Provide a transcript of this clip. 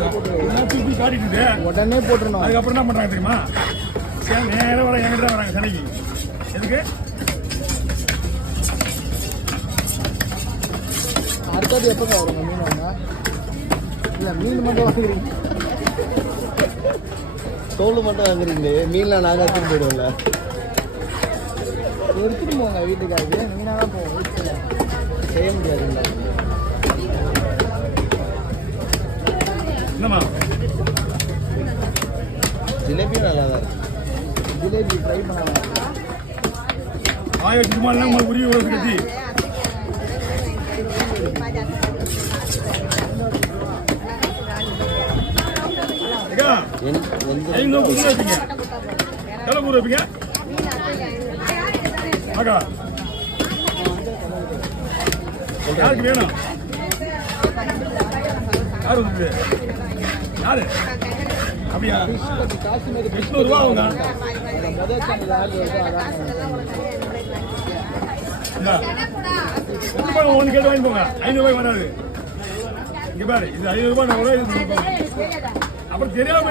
தூக்கி காட்டிட்டு உடனே போட்டுருணும். அதுக்கப்புறம் என்ன பண்றாங்க தெரியுமா? நேரம் வர எங்கிட்ட வராங்க சென்னைக்கு. எதுக்கு? அடுத்தது எப்போ வருங்க மீன் வாங்க? இல்லை மீன் மட்டும் வாங்குறீங்க, தோல் மட்டும் வாங்குறீங்களே, மீன்லாம் நாங்கள் எடுத்துட்டு போயிடுவோம்ல. எடுத்துட்டு போங்க வீட்டுக்காக, மீனாக தான் போவோம். வீட்டில் செய்ய முடியாதுல்ல. என்னம்மா ஜிலேபியும் நல்லா தான் இருக்கு. ஜிலேபி ட்ரை பண்ணலாம். ஆயிரம் சும்மா உரிய உறவு கட்டி வைப்பீங்க. யாருக்கு வேணும்? யாரு வந்து யாரு? அப்படியா? 800 ரூபா ஆகுங்க. ஒன்று கேட்டு வாங்கி போங்க. 500 ரூபாய் வராது. இங்க பாரு, இது 500 ரூபாய். அப்புறம் தெரியாம